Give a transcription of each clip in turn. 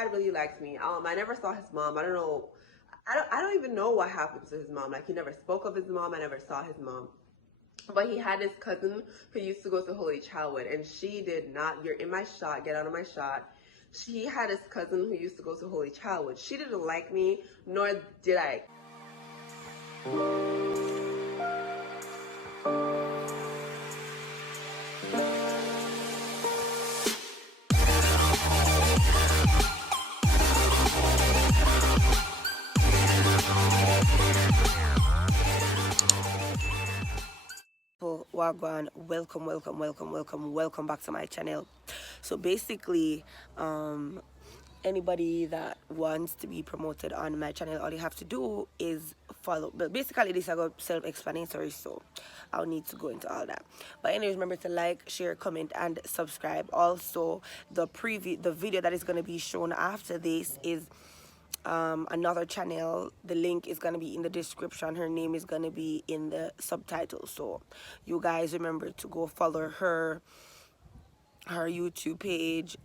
dad really likes me. I never saw his mom. I don't know. I don't even know what happened to his mom. Like, he never spoke of his mom. I never saw his mom. But he had this cousin who used to go to Holy Child with, and she did not. You're in my shot. Get out of my shot. She had this cousin who used to go to Holy Child with. She didn't like me, nor did I. Wagwan, welcome back to my channel. So basically, anybody that wants to be promoted on my channel, all you have to do is follow. But basically, this is a self-explanatory, so I'll need to go into all that. But anyways, remember to like, share, comment, and subscribe. Also, the video that is going to be shown after this is another channel. The link is going to be in the description. Her name is going to be in the subtitles, so you guys remember to go follow her YouTube page,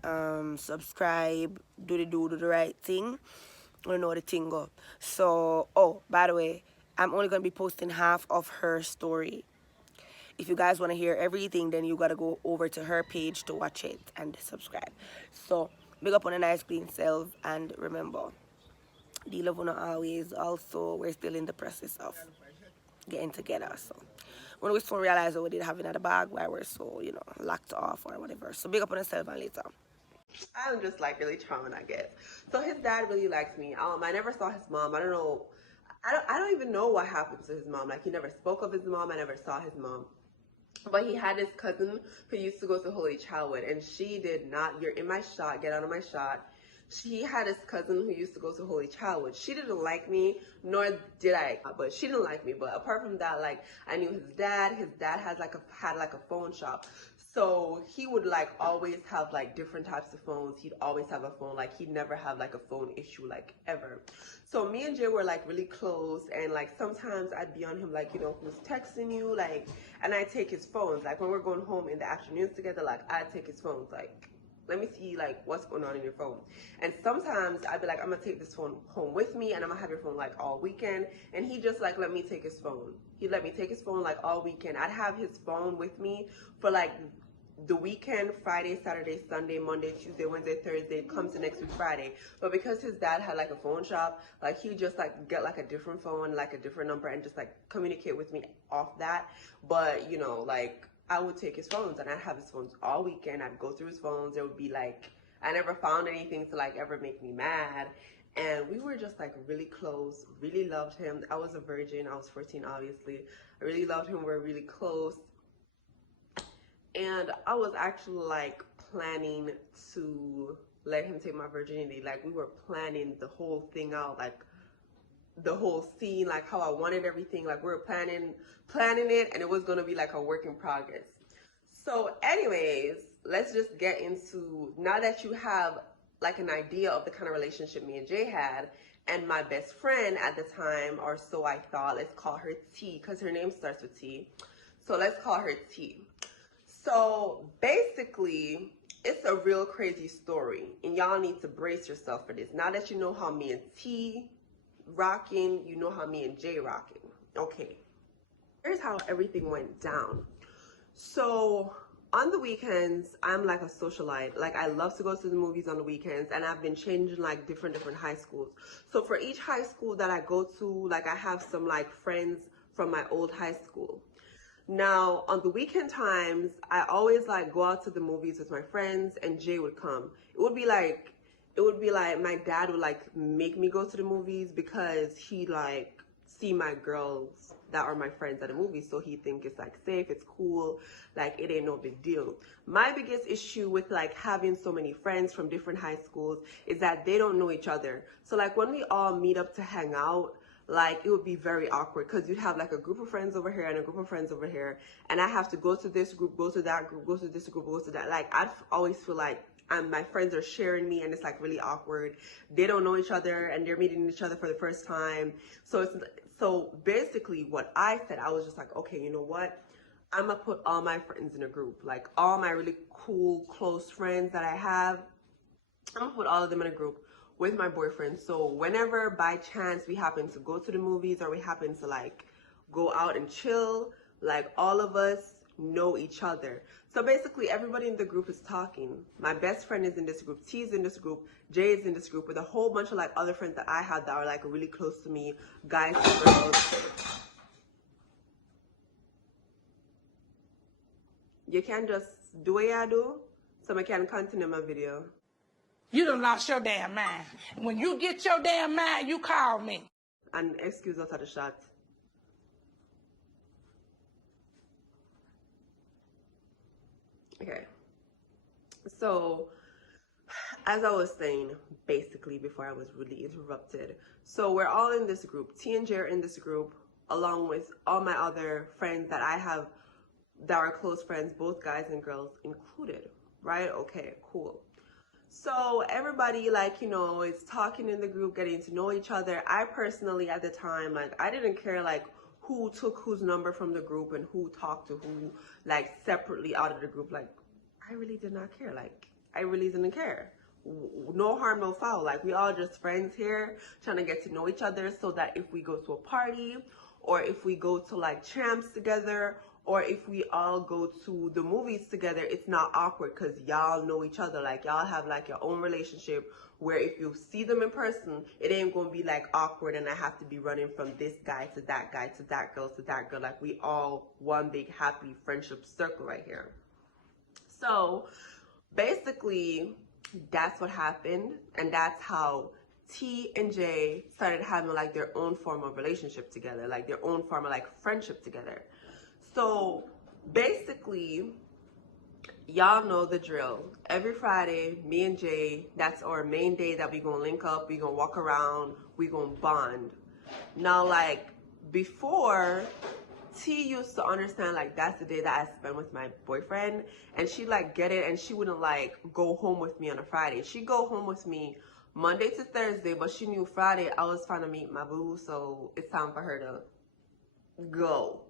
subscribe, do the right thing, or know the thing go. So, oh, by the way, I'm only going to be posting half of her story. If you guys want to hear everything, then you got to go over to her page to watch it and subscribe. So big up on a nice clean self, and remember, the love will not always. Also, we're still in the process of getting together, so when we soon realize that we did have it in the bag why we're so, locked off or whatever. So big up on yourself, and later. I'm just like really charming, I guess. So his dad really likes me. I never saw his mom. I don't know. I don't even know what happened to his mom. Like, he never spoke of his mom. I never saw his mom. But he had this cousin who used to go to Holy Child with, and she did not. You're in my shot. Get out of my shot. She had this cousin who used to go to Holy Child with. She didn't like me, nor did I. But she didn't like me. But apart from that, like, I knew his dad. His dad had like a phone shop. So he would like always have like different types of phones. He'd always have a phone. Like, he'd never have like a phone issue, like, ever. So me and Jay were like really close, and like sometimes I'd be on him, like, who's texting you, like, and I'd take his phones. Like, when we're going home in the afternoons together, like, I'd take his phones, like, let me see like what's going on in your phone. And sometimes I'd be like, I'm gonna take this phone home with me, and I'm gonna have your phone like all weekend. And he just like let me take his phone. He'd let me take his phone like all weekend. I'd have his phone with me for like the weekend, Friday, Saturday, Sunday, Monday, Tuesday, Wednesday, Thursday, come to next week Friday. But because his dad had like a phone shop, like, he would just like get like a different phone, like a different number, and just like communicate with me off that. But like, I would take his phones, and I'd have his phones all weekend. I'd go through his phones. There would be like, I never found anything to like ever make me mad. And we were just like really close, really loved him. I was a virgin. I was 14, obviously. I really loved him. We were really close. And I was actually like planning to let him take my virginity. Like, we were planning the whole thing out, like the whole scene, like how I wanted everything. Like, we were planning it, and it was gonna be like a work in progress. So anyways, let's just get into, now that you have like an idea of the kind of relationship me and Jay had, and my best friend at the time, or so I thought, let's call her T, because her name starts with T. So let's call her T. So basically, it's a real crazy story, and y'all need to brace yourself for this. Now that you know how me and T rocking, you know how me and Jay rocking. Okay, here's how everything went down. So on the weekends, I'm like a socialite. Like, I love to go to the movies on the weekends, and I've been changing like different high schools. So for each high school that I go to, like, I have some like friends from my old high school. Now, on the weekend times, I always like go out to the movies with my friends, and Jay would come. It would be like my dad would like make me go to the movies, because he like see my girls that are my friends at the movies, so he think it's like safe, it's cool, like it ain't no big deal. My biggest issue with like having so many friends from different high schools is that they don't know each other. So like, when we all meet up to hang out, like, it would be very awkward, because you'd have like a group of friends over here and a group of friends over here, and I have to go to this group, go to that group, go to this group, go to that. Like, I'd always feel like my friends are sharing me, and it's like really awkward. They don't know each other, and they're meeting each other for the first time. So basically what I said, I was just like, okay, you know what? I'm gonna put all my friends in a group, like all my really cool, close friends that I have. I'm gonna put all of them in a group with my boyfriend. So whenever by chance we happen to go to the movies or we happen to like go out and chill, like all of us know each other. So basically everybody in the group is talking. My best friend is in this group, T is in this group, Jay is in this group, with a whole bunch of like other friends that I have that are like really close to me, guys and girls. You can just do what I do so I can continue my video. You done lost your damn mind. When you get your damn mind, you call me. And excuse us at the shot. Okay. So, as I was saying, basically, before I was really interrupted. So, we're all in this group. T and J are in this group, along with all my other friends that I have that are close friends, both guys and girls included, right? Okay, cool. So everybody, like, you know, is talking in the group, getting to know each other. I personally, at the time, like, I didn't care, like, who took whose number from the group and who talked to who, like, separately out of the group. Like, I really did not care. Like, I really didn't care. No harm, no foul. Like, we all just friends here, trying to get to know each other so that if we go to a party or if we go to, like, champs together, or if we all go to the movies together, it's not awkward because y'all know each other. Like, y'all have like your own relationship where if you see them in person, it ain't gonna be like awkward and I have to be running from this guy to that guy to that girl to that girl. Like, we all one big happy friendship circle right here. So basically, that's what happened, and that's how T and J started having like their own form of relationship together, like their own form of like friendship together. So basically, y'all know the drill. Every Friday, me and Jay, that's our main day that we gonna link up, we gonna walk around, we gonna bond. Now, like, before, T used to understand, like, that's the day that I spend with my boyfriend, and she'd, like, get it, and she wouldn't, like, go home with me on a Friday. She'd go home with me Monday to Thursday, but she knew Friday I was trying to meet my boo, so it's time for her to go.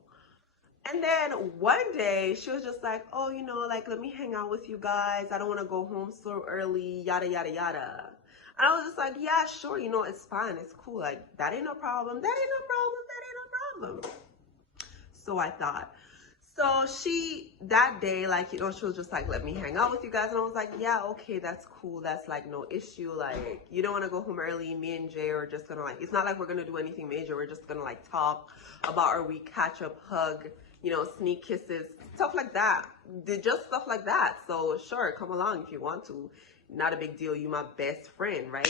And then one day she was just like, oh, you know, like, let me hang out with you guys. I don't want to go home so early, yada, yada, yada. And I was just like, yeah, sure, you know, it's fine. It's cool. Like, that ain't no problem. That ain't no problem. That ain't no problem. So I thought. So that day, like, you know, she was just like, let me hang out with you guys. And I was like, yeah, okay, that's cool. That's like no issue. Like, you don't want to go home early. Me and Jay are just going to like, it's not like we're going to do anything major. We're just going to like talk about our week, catch up, hug, you know, sneak kisses, stuff like that. Just stuff like that. So sure, come along if you want to. Not a big deal. You my best friend, right?